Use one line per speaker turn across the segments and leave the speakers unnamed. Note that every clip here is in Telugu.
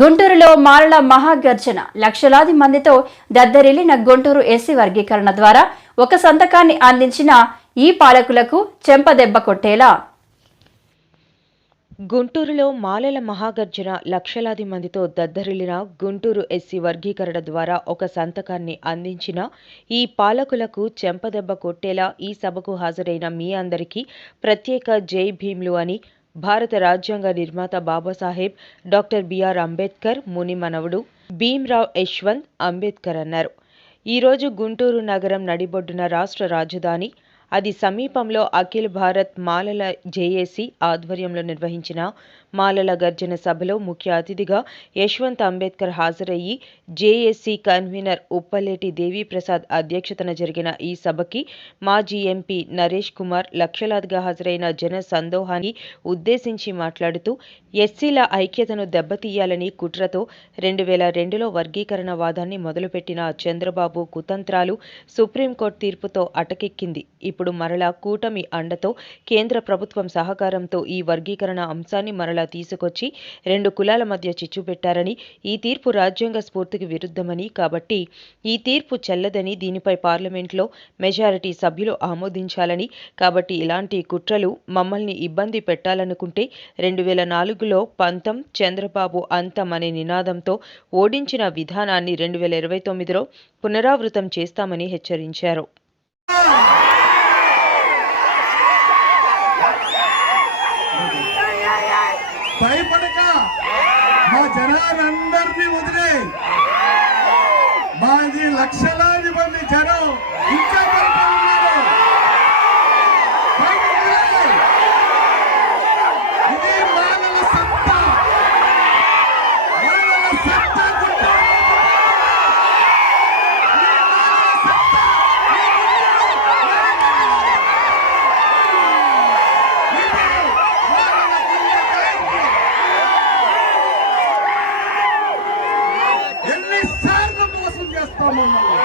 గుంటూరులో మారల మహాగర్జన. లక్షలాది మందితో దద్దరిల్లిన గుంటూరు ఎస్సీ వర్గీకరణ ద్వారా ఒక సంతకాన్ని అందించిన ఈ పాలకులకు చెంపదెబ్బ కొట్టేలా.
గుంటూరులో మాలల మహాగర్జన లక్షలాది మందితో దద్దరిల్లిన గుంటూరు ఎస్సీ వర్గీకరణ ద్వారా ఒక సంతకాన్ని అందించిన ఈ పాలకులకు చెంపదెబ్బ కొట్టేలా ఈ సభకు హాజరైన మీ అందరికీ ప్రత్యేక జై భీమ్లు అని భారత రాజ్యాంగ నిర్మాత బాబాసాహెబ్ డాక్టర్ బిఆర్ అంబేద్కర్ ముని మనవుడు భీమ్రావ్ యశ్వంత్ అంబేద్కర్ అన్నారు. ఈరోజు గుంటూరు నగరం నడిబొడ్డున రాష్ట్ర రాజధాని అది సమీపంలో అఖిల్ భారత్ మాలల జేఏసీ ఆధ్వర్యంలో నిర్వహించిన మాలల గర్జన సభలో ముఖ్య అతిథిగా యశ్వంత్ అంబేద్కర్ హాజరయ్యి జేఏసీ కన్వీనర్ ఉప్పలేటి దేవీప్రసాద్ అధ్యక్షతన జరిగిన ఈ సభకి మాజీ ఎంపీ నరేష్ కుమార్ లక్షలాదిగా హాజరైన జన సందోహాన్ని ఉద్దేశించి మాట్లాడుతూ ఎస్సీల ఐక్యతను దెబ్బతీయాలని కుట్రతో రెండు వేల రెండులో వర్గీకరణ వాదాన్ని మొదలుపెట్టిన చంద్రబాబు కుతంత్రాలు సుప్రీంకోర్టు తీర్పుతో అటకెక్కింది. ఇప్పుడు మరలా కూటమి అండతో కేంద్ర ప్రభుత్వం సహకారంతో ఈ వర్గీకరణ అంశాన్ని మరలా తీసుకొచ్చి రెండు కులాల మధ్య చిచ్చు పెట్టారని ఈ తీర్పు రాజ్యాంగ స్ఫూర్తికి విరుద్ధమని. కాబట్టి ఈ తీర్పు చెల్లదని దీనిపై పార్లమెంట్లో మెజారిటీ సభ్యులు ఆమోదించాలని. కాబట్టి ఇలాంటి కుట్రలు మమ్మల్ని ఇబ్బంది పెట్టాలనుకుంటే రెండు వేల నాలుగులో పంతం చంద్రబాబు అంతం అనే నినాదంతో ఓడించిన విధానాన్ని రెండు వేల ఇరవై తొమ్మిదిలో పునరావృతం చేస్తామని హెచ్చరించారు.
జనాలందరినీ వదిలే. మాది లక్షలాది మంది జనం ఇంకా భయపడుతున్నారు భయపడలే. ఇది మానవ సత్తా మానవ సత్తా గుర్తు. ఇది మానవ సత్తా. ఈ గుర్తు. ఇది మానవ గుర్తు. ఎన్నిసార్లు మోసం చేస్తాం మమ్మల్ని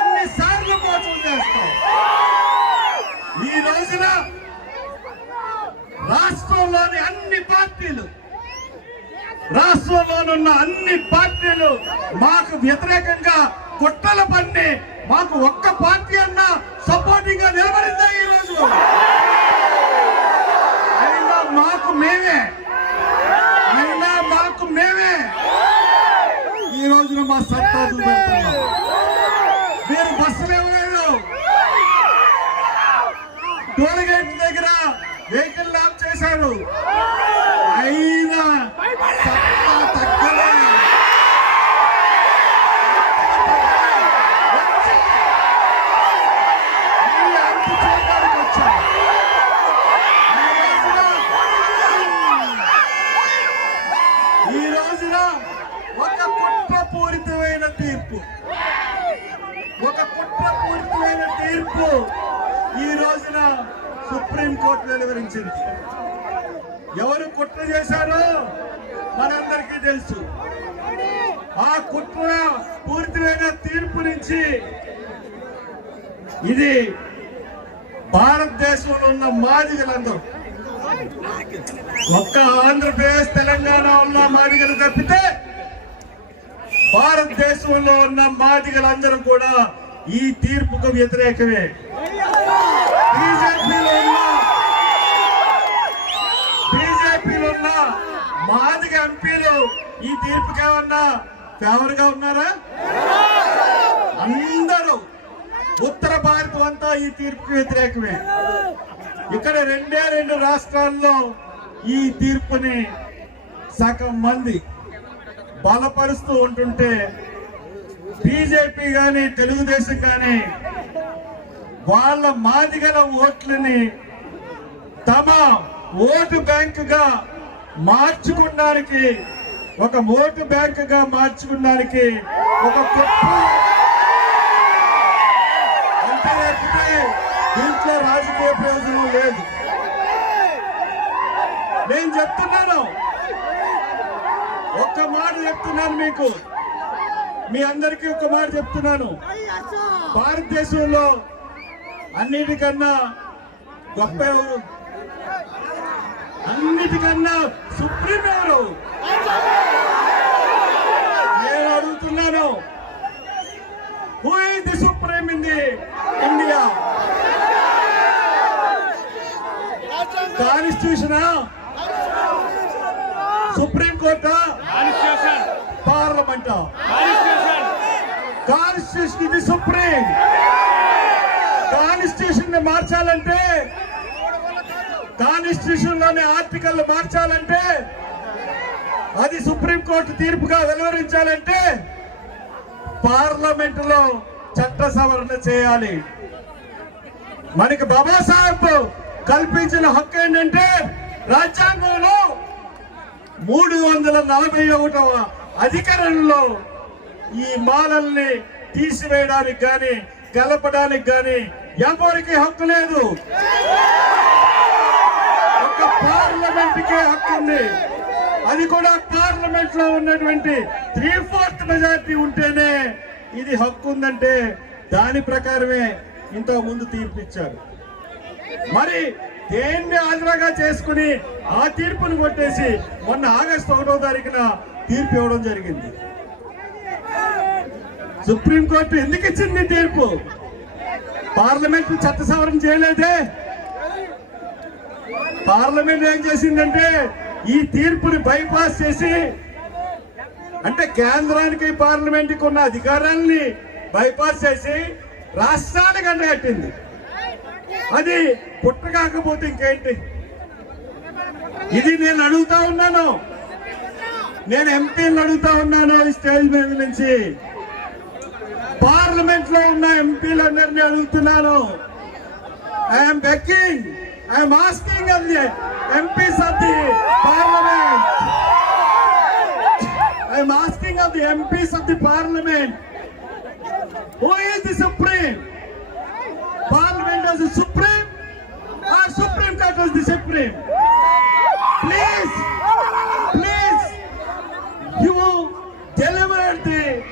ఎన్నిసార్లు మోసం చేస్తాం ఈ రోజున రాష్ట్రంలోని అన్ని పార్టీలు రాష్ట్రంలోనున్న అన్ని పార్టీలు మాకు వ్యతిరేకంగా కుట్రల పన్ని మాకు ఒక్క పార్టీ అన్నా సపోర్టింగ్గా నిలబడిందా ఈ రోజు అయినా మాకు మేమే అయినా మాకు మేమే ఈ రోజున మా సత్తా చూపెడుతున్నాం మీరు బస్సులు ఇవ్వలేదు టోల్ గేట్ దగ్గర వెహికల్ లాక్ చేశారు అయినా సత్తా తగ్గలే ఈ అంతు చూడడానికి వచ్చాం. ఈ రోజున ఈ రోజున ఒక కుట్రపూరితమైన తీర్పు. ఒక కుట్రపూరితమైన తీర్పు ఈ రోజున సుప్రీంకోర్టు వెలువరించింది. ఎవరు కుట్ర చేశారో మనందరికీ తెలుసు. ఆ కుట్ర పూరితమైన తీర్పు నుంచి ఇది భారతదేశంలో ఉన్న మాదిగలందరూ. ఒక్క ఆంధ్రప్రదేశ్ తెలంగాణ ఉన్న మాదిగలు తప్పితే భారతదేశంలో ఉన్న మాదిగలందరూ కూడా ఈ తీర్పుకు వ్యతిరేకమే. బీజేపీలో ఉన్న ఉన్న మాదిగ ఎంపీలు ఈ తీర్పుకి ఏమన్నా ఫేవర్గా ఉన్నారా? అందరూ ఉత్తర భారతం అంతా ఈ తీర్పుకి వ్యతిరేకమే. ఇక్కడ రెండే రెండు రాష్ట్రాల్లో ఈ తీర్పుని సగం మంది బలపరుస్తూ ఉంటుంటే బీజేపీ గాని తెలుగుదేశం గాని వాళ్ళ మాదిగల ఓట్లని తమ ఓటు బ్యాంకుగా మార్చుకోవడానికి ఒక ఓటు బ్యాంకుగా మార్చుకున్నానికి ఒక దీంట్లో రాజకీయ ప్రయోజనం లేదు. నేను చెప్తున్నాను. ఒక్క మాట చెప్తున్నాను మీకు. మీ అందరికీ ఒక మాట చెప్తున్నాను. భారతదేశంలో అన్నిటికన్నా గొప్ప ఎవరు? అన్నిటికన్నా సుప్రీం ఎవరు? నేను అడుగుతున్నాను. Who is the supreme in the India కాన్స్టిట్యూషనా supreme కోర్టా పార్లమెంటా కాన్స్టిట్యూషన్ ఇది సుప్రీం. కాన్స్టిట్యూషన్ని మార్చాలంటే కాన్స్టిట్యూషన్లోని ఆర్టికల్ మార్చాలంటే అది సుప్రీం కోర్టు తీర్పుగా వెలువరించాలంటే పార్లమెంట్లో చట్ట సవరణ చేయాలి. మనకి బాబాసాహెబ్ కల్పించిన హక్కు ఏంటంటే రాజ్యాంగంలో మూడు వందల నలభై ఒకటవ అధికారంలో ఈ మాలల్ని తీసివేయడానికి గాని గెలపడానికి గాని ఎవరికి హక్కు లేదు. ఒక పార్లమెంట్ కే హక్కు ఉంది. అది కూడా పార్లమెంట్లో ఉన్నటువంటి త్రీ ఫోర్త్ మెజారిటీ ఉంటేనే ఇది హక్కు ఉందంటే దాని ప్రకారమే ఇంత ముందు తీర్పు ఇచ్చారు మరి దేన్ని ఆధారంగా చేసుకుని ఆ తీర్పును కొట్టేసి మొన్న ఆగస్టు ఒకటో తారీఖున తీర్పు ఇవ్వడం జరిగింది. సుప్రీంకోర్టు ఎందుకు ఇచ్చింది ఈ తీర్పు? పార్లమెంట్ చట్ట సవరణ చేయలేదే. పార్లమెంట్ ఏం చేసిందంటే ఈ తీర్పుని బైపాస్ చేసి అంటే కేంద్రానికి పార్లమెంట్కి ఉన్న అధికారాన్ని బైపాస్ చేసి రాష్ట్రానికి అండగట్టింది. అది పుట్ట కాకపోతే ఇంకేంటి? ఇది నేను అడుగుతా ఉన్నాను. నేను ఎంపీలను అడుగుతా ఉన్నాను ఈ స్టేజ్ మీద నుంచి. పార్లమెంట్లో ఉన్న ఎంపీలందరినీ అడుగుతున్నాను. I'm begging I'm asking of the MPs of the parliament I'm asking of the MPs of the parliament who is the supreme parliament as the supreme or supreme court as the supreme please you deliver the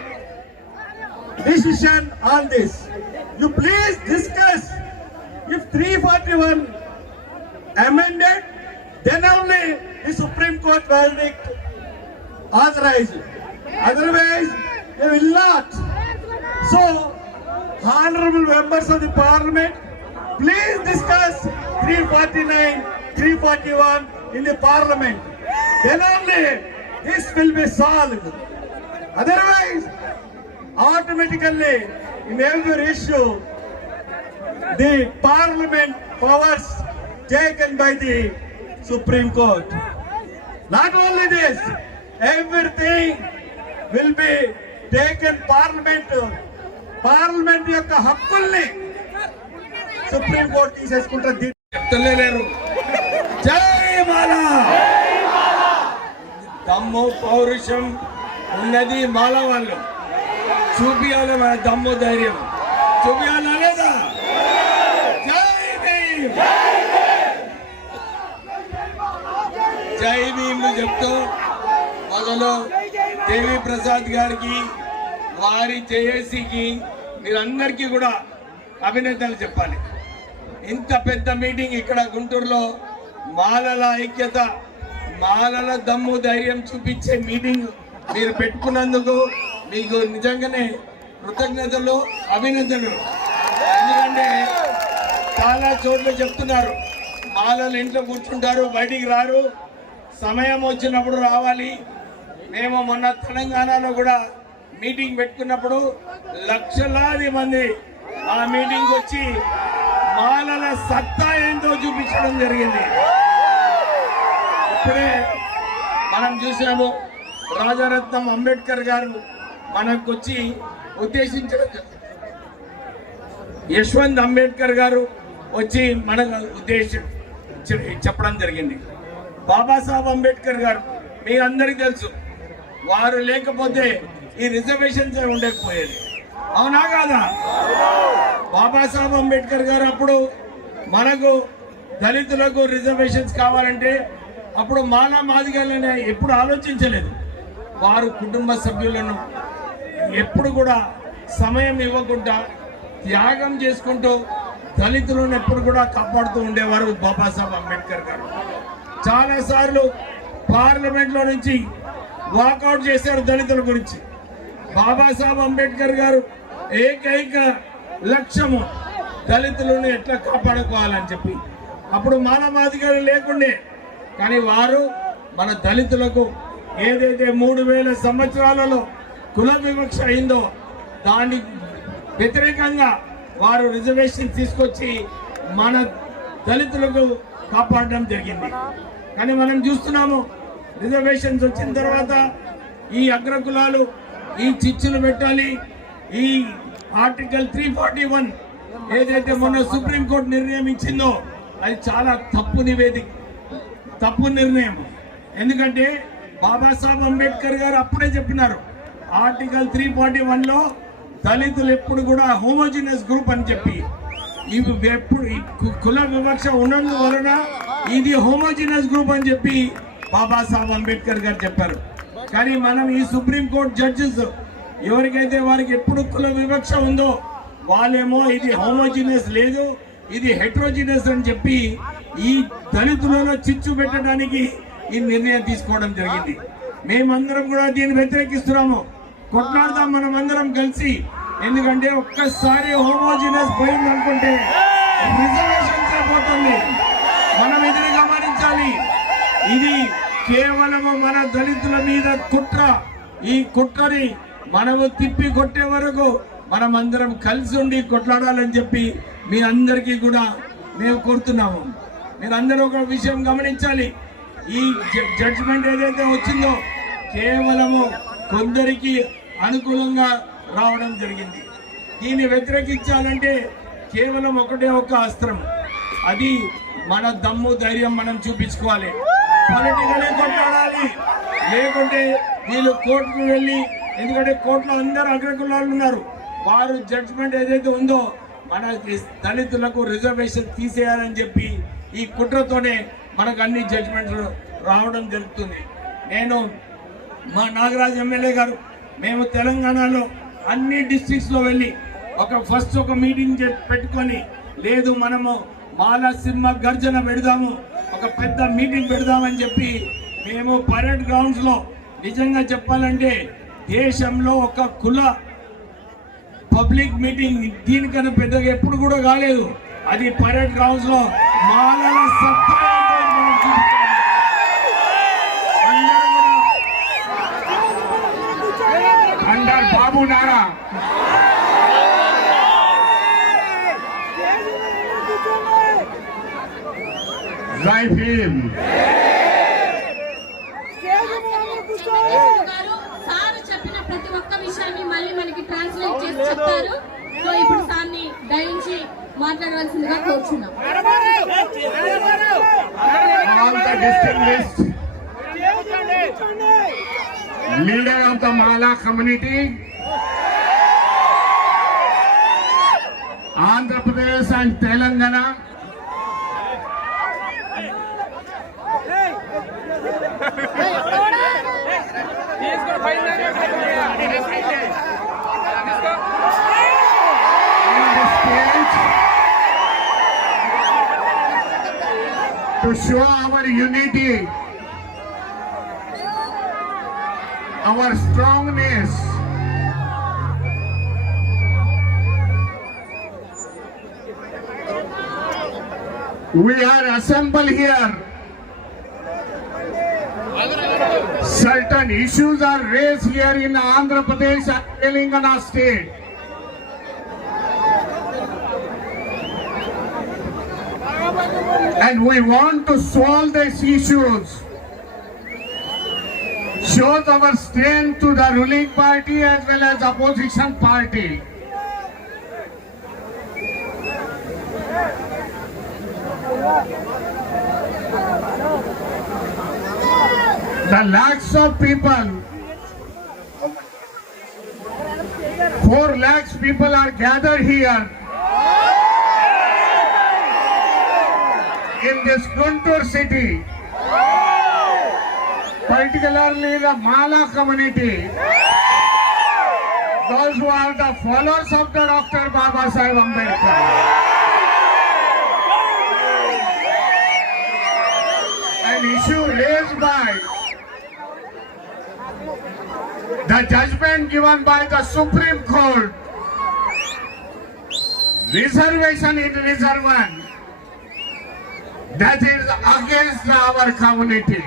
decision on this. You please discuss if 341 amended, then only the Supreme Court verdict authorized. Otherwise, they will not. So, honorable members of the parliament, please discuss 349, 341 in the parliament. Then only this will be solved. Otherwise, automatically, in every issue, the parliament powers taken by the Supreme Court. Not only this, everything will be taken parliament parliament యొక్క హక్కుల్ని సుప్రీం కోర్టు తీసేసుకుంటుంది తెలియలేరు జై మాలా
దమ్ము పౌరుషం ఉన్నది మాలవాళ్ళు చూపియాలి మన దమ్ము ధైర్యం. చూపియాలా లేదా? జై జై భీమ్లు చెప్తూ మొదలు దేవి ప్రసాద్ గారికి వారి జేఏసీకి మీరందరికీ కూడా అభినందనలు చెప్పాలి. ఇంత పెద్ద మీటింగ్ ఇక్కడ గుంటూరులో మాలల ఐక్యత మాలల దమ్ము ధైర్యం చూపించే మీటింగ్ మీరు పెట్టుకున్నందుకు మీకు నిజంగానే కృతజ్ఞతలు అభినందనలు. ఎందుకంటే చాలా చోట్ల చెప్తున్నారు మాలలు ఇంట్లో కూర్చుంటారు బయటికి రారు సమయం వచ్చినప్పుడు రావాలి. మేము మొన్న తెలంగాణలో కూడా మీటింగ్ పెట్టుకున్నప్పుడు లక్షలాది మంది ఆ మీటింగ్ వచ్చి మాలల సత్తా ఏంటో చూపించడం జరిగింది. ఇప్పుడే మనం చూసాము రాజారత్నం అంబేద్కర్ గారు మనకు వచ్చి ఉద్దేశించడం జరిగింది. యశ్వంత్ అంబేద్కర్ గారు వచ్చి మనకు ఉద్దేశం చెప్పడం జరిగింది. బాబాసాహెబ్ అంబేద్కర్ గారు మీ అందరికీ తెలుసు వారు లేకపోతే ఈ రిజర్వేషన్స్ ఉండకపోయేది. అవునా కాదా? బాబాసాహెబ్ అంబేద్కర్ గారు అప్పుడు మనకు దళితులకు రిజర్వేషన్స్ కావాలంటే అప్పుడు మాలా మాదిగాలని ఎప్పుడు ఆలోచించలేదు. వారు కుటుంబ సభ్యులను ఎప్పుడు కూడా సమయం ఇవ్వకుండా త్యాగం చేసుకుంటూ దళితులను ఎప్పుడు కూడా కాపాడుతూ ఉండేవారు బాబాసాహెబ్ అంబేద్కర్ గారు. చాలాసార్లు పార్లమెంట్లో నుంచి వాకౌట్ చేశారు దళితుల గురించి. బాబాసాహెబ్ అంబేద్కర్ గారు ఏకైక లక్ష్యము దళితులను ఎట్లా కాపాడుకోవాలని చెప్పి. అప్పుడు మానవాధికారులు లేకుండే కానీ వారు మన దళితులకు ఏదైతే మూడు వేల సంవత్సరాలలో కుల వివక్ష అయిందో దాని వ్యతిరేకంగా వారు రిజర్వేషన్ తీసుకొచ్చి మన దళితులకు కాపాడడం జరిగింది. కానీ మనం చూస్తున్నాము రిజర్వేషన్స్ వచ్చిన తర్వాత ఈ అగ్రకులాలు ఈ చిచ్చులు పెట్టాలి ఈ ఆర్టికల్ త్రీ ఫార్టీ వన్ ఏదైతే మొన్న సుప్రీంకోర్టు నిర్ణయం ఇచ్చిందో అది చాలా తప్పు నివేదిక. తప్పు నిర్ణయం. ఎందుకంటే బాబాసాహెబ్ అంబేద్కర్ గారు అప్పుడే చెప్పినారు ఆర్టికల్ త్రీ ఫార్టీ వన్లో దళితులు ఎప్పుడు కూడా హోమోజినస్ గ్రూప్ అని చెప్పి. ఇవి ఎప్పుడు కుల వివక్ష ఉన్నందువలన ఇది హోమోజినస్ గ్రూప్ అని చెప్పి బాబాసాహెబ్ అంబేద్కర్ గారు చెప్పారు. కానీ మనం ఈ సుప్రీంకోర్టు జడ్జెస్ ఎవరికైతే వారికి ఎప్పుడు కుల వివక్ష ఉందో వాళ్ళేమో ఇది హోమోజినస్ లేదు ఇది హెట్రోజినస్ అని చెప్పి ఈ దళితులలో చిచ్చు పెట్టడానికి ఈ నిర్ణయం తీసుకోవడం జరిగింది. మేమందరం కూడా దీన్ని వ్యతిరేకిస్తున్నాము. కొట్లాడదాం మనం అందరం కలిసి. ఎందుకంటే ఒక్కసారి హోమోజినస్ పోయింది అనుకుంటే రిజర్వేషన్స్ పోతుంది మనం ఇది గమనించాలి. ఇది కేవలము మన దళితుల మీద కుట్ర. ఈ కుట్రని మనము తిప్పి కొట్టే వరకు మనం అందరం కలిసి ఉండి కొట్లాడాలని చెప్పి మీ అందరికీ కూడా మేము కోరుతున్నాము. మీరందరూ ఒక విషయం గమనించాలి. ఈ జడ్జిమెంట్ ఏదైతే వచ్చిందో కేవలము కొందరికి అనుకూలంగా రావడం జరిగింది. దీన్ని వ్యతిరేకించాలంటే కేవలం ఒకటే ఒక అస్త్రం. అది మన దమ్ము ధైర్యం మనం చూపించుకోవాలి. పొలిటికలే కొట్లాడాలి. లేకుంటే వీళ్ళు కోర్టుకు వెళ్ళి ఎందుకంటే కోర్టులో అందరు అగ్రకులాలు ఉన్నారు. వారు జడ్జిమెంట్ ఏదైతే ఉందో మన దళితులకు రిజర్వేషన్ తీసేయాలని చెప్పి ఈ కుట్రతోనే మనకు అన్ని జడ్జిమెంట్లు రావడం జరుగుతుంది. నేను మా నాగరాజ్ ఎమ్మెల్యే గారు మేము తెలంగాణలో అన్ని డిస్ట్రిక్ట్స్లో వెళ్ళి ఒక ఫస్ట్ ఒక మీటింగ్ పెట్టుకొని లేదు మనము మాల సింహ గర్జన పెడదాము ఒక పెద్ద మీటింగ్ పెడదామని చెప్పి మేము పరేడ్ గ్రౌండ్స్లో నిజంగా చెప్పాలంటే దేశంలో ఒక కుల పబ్లిక్ మీటింగ్ దీనికన్నా పెద్దగా ఎప్పుడు కూడా కాలేదు. అది పరేడ్ గ్రౌండ్స్లో మాలల సత్తా
బాబు నారా భీమ్
గారు సార్ చెప్పిన ప్రతి ఒక్క విషయాన్ని మళ్ళీ మనకి ట్రాన్స్లేట్ చేసి చెప్తారు. సో ఇప్పుడు సార్ని దయించి మాట్లాడవలసిందిగా కోరుచున్నాం.
Andhra Pradesh and Telangana show our unity, our strongness. We are assembled here. Certain issues are raised here in Andhra Pradesh and Telangana state. And we want to solve these issues. Shows our strength to the ruling party as well as opposition party. The lakhs of people, four lakhs people are gathered here in this Guntur city, particularly the Mala community, those who are the followers of the Dr. Baba Sahib Ambedkar. An issue raised by the judgment given by the Supreme Court, reservation in reserve one, that is against our community.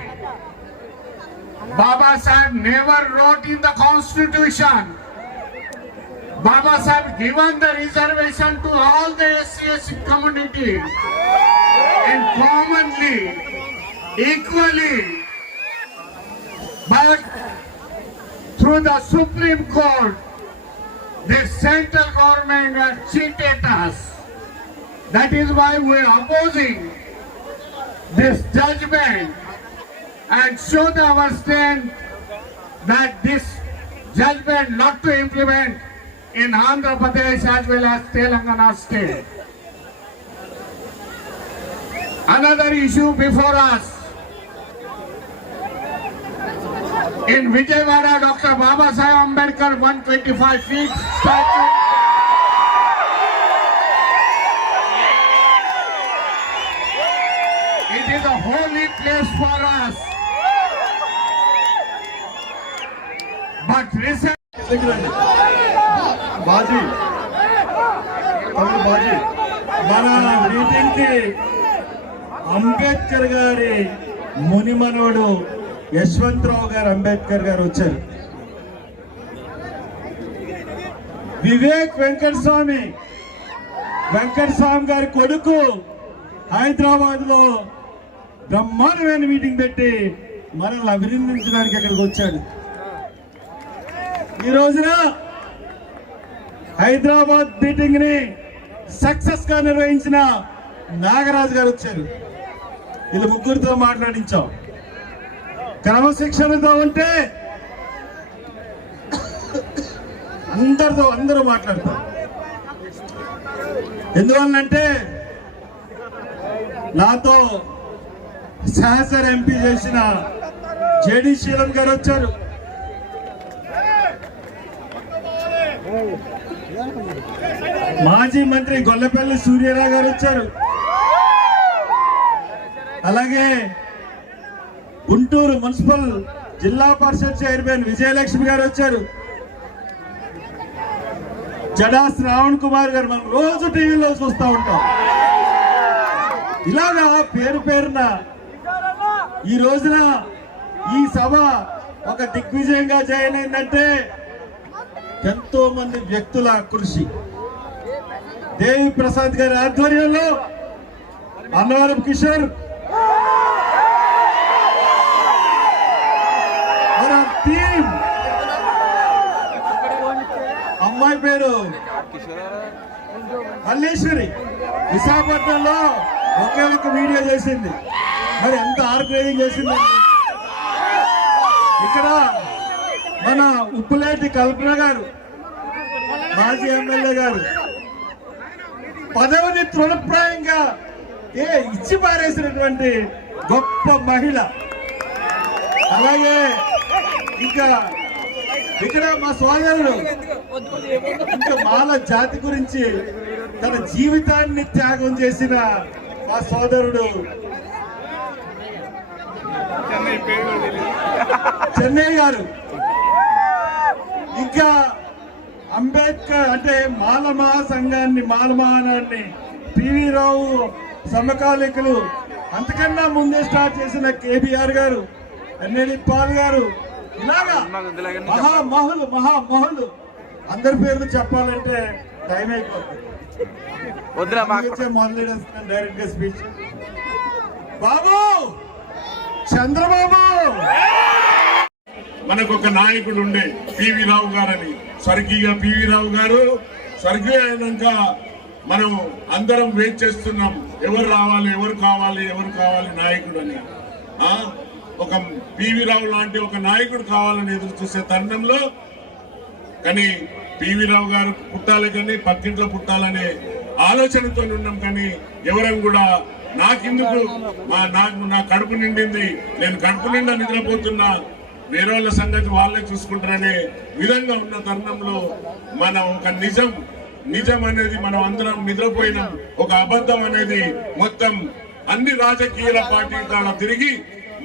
Baba Sahib never wrote in the constitution. Baba Sahib given the reservation to all the SC community and commonly, equally, but through the Supreme Court, the central government has cheated us. That is why we are opposing this judgment and show our stand that this judgment not to implement in Andhra Pradesh as well as Telangana state. Another issue before us. In Vijayawada, Dr. Baba Sahib Ambedkar 125 feet statue. Holy for us. But recently.
Baji తమ్ముడు బాజీ మన అంబేద్కర్ గారి మునిమనోడు యశ్వంతరావు గారు అంబేద్కర్ గారు వచ్చారు వివేక్ వెంకట స్వామి వెంకట స్వామి గారి కొడుకు హైదరాబాద్లో బ్రహ్మాండమైన మీటింగ్ పెట్టి మనల్ని అభినందించడానికి ఇక్కడికి వచ్చాడు. ఈ రోజున హైదరాబాద్ మీటింగ్ని సక్సెస్గా నిర్వహించిన నాగరాజు గారు వచ్చారు. వీళ్ళు ముగ్గురితో మాట్లాడించాం. క్రమశిక్షణతో ఉంటే అందరితో అందరూ మాట్లాడతారు. ఎందువల్లంటే నాతో సహచర ఎంపీ చేసిన జేడి శీలం గారు వచ్చారు. మాజీ మంత్రి గొల్లపల్లి సూర్యరావు గారు వచ్చారు. అలాగే గుంటూరు మున్సిపల్ జిల్లా పరిషత్ చైర్మన్ విజయలక్ష్మి గారు వచ్చారు. జడా శ్రావణ్ కుమార్ గారు మనం రోజు టీవీలో చూస్తూ ఉంటాం. ఇలాగా పేరు పేరున ఈ రోజున ఈ సభ ఒక దిగ్విజయంగా చేయనైందంటే ఎంతో మంది వ్యక్తుల కృషి. దేవి ప్రసాద్ గారి ఆధ్వర్యంలో అన్నవరం కిషోర్. అమ్మాయి పేరు మల్లేశ్వరి. విశాఖపట్నంలో ఒకే ఒక వీడియో చేసింది. మరి ఎంత ఆర్గనైజింగ్ చేసింది? ఇక్కడ మన ఉప్పులేటి కల్పన గారు మాజీ ఎమ్మెల్యే గారు పదవిని తృణప్రాయంగా ఏ ఇచ్చి పారేసినటువంటి గొప్ప మహిళ. అలాగే ఇంకా ఇక్కడ మా సోదరుడు ఇంకా మాల జాతి గురించి తన జీవితాన్ని త్యాగం చేసిన మా సోదరుడు చెన్నై గారు. ఇంకా అంబేద్కర్ అంటే మాల మహాసంఘాన్ని మాల మహానాన్ని పివి రావు సమకాలికులు. అంతకన్నా ముందే స్టార్ట్ చేసిన కేబిఆర్ గారు ఎన్ఎడి పాల్ గారు ఇలాగా మహామహులు మహామహులు. అందరి పేర్లు చెప్పాలంటే టైం అయిపోతుంది. డైరెక్ట్గా స్పీచ్ బాబు! చంద్రబాబు!
మనకు ఒక నాయకుడు ఉండే పివి రావు గారని. స్వర్గీయ పివి రావు గారు స్వర్గీయ అయినాక మనం అందరం వెయిట్ చేస్తున్నాం. ఎవరు రావాలి ఎవరు కావాలి ఎవరు కావాలి నాయకుడు అని ఒక పివి రావు లాంటి ఒక నాయకుడు కావాలని ఎదురు చూసే తరుణంలో కానీ పివి రావు గారు పుట్టాలి కానీ పక్కింట్లో పుట్టాలనే ఆలోచనతో ఉన్నాం కానీ ఎవరం కూడా నాకెందుకు? మా నాకు నా కడుపు నిండింది. నేను కడుపు నిండా నిద్రపోతున్నా. వేరే వాళ్ళ సంగతి వాళ్ళే చూసుకుంటారనే విధంగా ఉన్న తరుణంలో మన ఒక నిజం నిజం అనేది మనం అందరం నిద్రపోయినాం. ఒక అబద్ధం అనేది మొత్తం అన్ని రాజకీయాల పార్టీ తిరిగి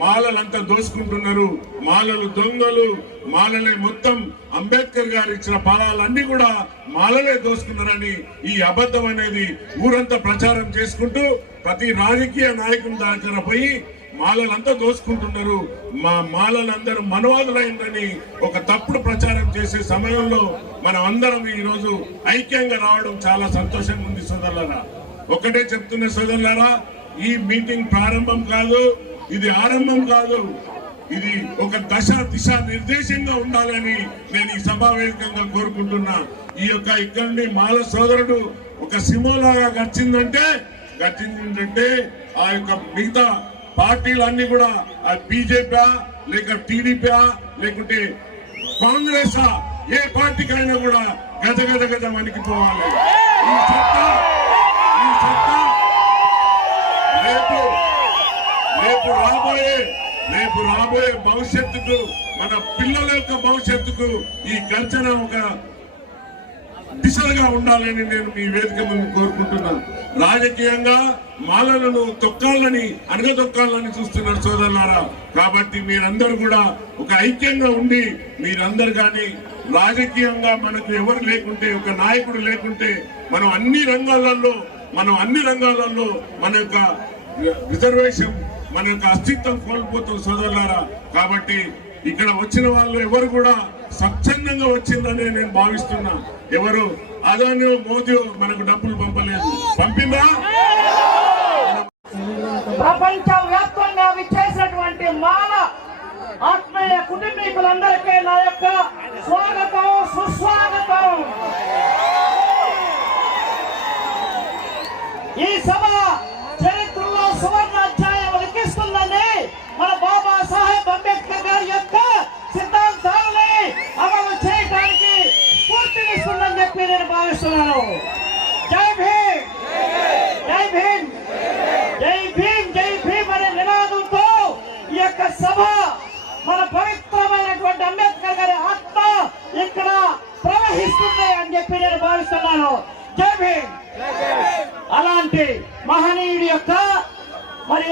మాలలంతా దోసుకుంటున్నారు. మాలలు దొంగలు మాలలే మొత్తం అంబేద్కర్ గారు ఇచ్చిన ఫలాలన్నీ కూడా మాలలే దోసుకున్నారని ఈ అబద్ధం అనేది ఊరంతా ప్రచారం చేసుకుంటూ ప్రతి రాజకీయ నాయకుని దగ్గర పోయి మాలలంతా దోసుకుంటున్నారు. మా మాలలందరూ మనవాదులైందని ఒక తప్పుడు ప్రచారం చేసే సమయంలో మనం అందరం ఈరోజు ఐక్యంగా రావడం చాలా సంతోషంగా ఉంది సోదరులారా. ఒకటే చెప్తున్న సోదరులారా ఈ మీటింగ్ ప్రారంభం కాదు. ఇది ఆరంభం కాదు. ఇది ఒక దశ దిశ నిర్దేశంగా ఉండాలని నేను ఈ సభావేదికంగా కోరుకుంటున్నా. ఈ యొక్క ఇక్కడి మాల సోదరుడు ఒక సింహంలాగా గడిచిందంటే గడిచిందంటే ఆ యొక్క మిగతా పార్టీలన్నీ కూడా ఆ బీజేపీ లేక టీడీపీ లేకుంటే కాంగ్రెస్ ఏ పార్టీకైనా కూడా గజ గజ గజ వణికిపోవాలి. ఈ సత్తా ఈ సత్తా రేపు రేపు రాబోయే రేపు రాబోయే భవిష్యత్తుకు మన పిల్లల యొక్క భవిష్యత్తుకు ఈ గర్జన ఒక దిశగా ఉండాలని నేను మీ వేదిక కోరుకుంటున్నాను. రాజకీయంగా మాలలను తొక్కాలని అనగదొక్కాలని చూస్తున్నారు సోదరులారా. కాబట్టి మీరందరూ కూడా ఒక ఐక్యంగా ఉండి మీరందరు కానీ రాజకీయంగా మనకు ఎవరు లేకుంటే ఒక నాయకుడు లేకుంటే మనం అన్ని రంగాలలో మనం అన్ని రంగాలలో మన యొక్క రిజర్వేషన్ మన యొక్క అస్తిత్వం కోల్పోతాం సోదరులారా కాబట్టి ఇక్కడ వచ్చిన వాళ్ళు ఎవరు కూడా స్వచ్ఛందంగా వచ్చిందని నేను భావిస్తున్నా. ఎవరు? అదాని మోదీ మనకు డబ్బులు పంపలేదు. పంపిందా?
ప్రపంచ వ్యాప్తంగా విచ్చేసినటువంటి మాల ఆత్మీయ కుటుంబీకులందరికీ నా యొక్క స్వాగతం సుస్వాగతం. ఈ సభ నేను భావిస్తున్నాను జై భీమ్! జై భీమ్! జై భీమ్! జై భీమ్ అనే నినాదంతో ఈ యొక్క సభ మన పవిత్రమైనటువంటి అంబేద్కర్ గారి ఆత్మ ఇక్కడ ప్రవహిస్తుంది అని చెప్పి నేను భావిస్తున్నాను. జై భీమ్! అలాంటి మహనీయుడి యొక్క మరి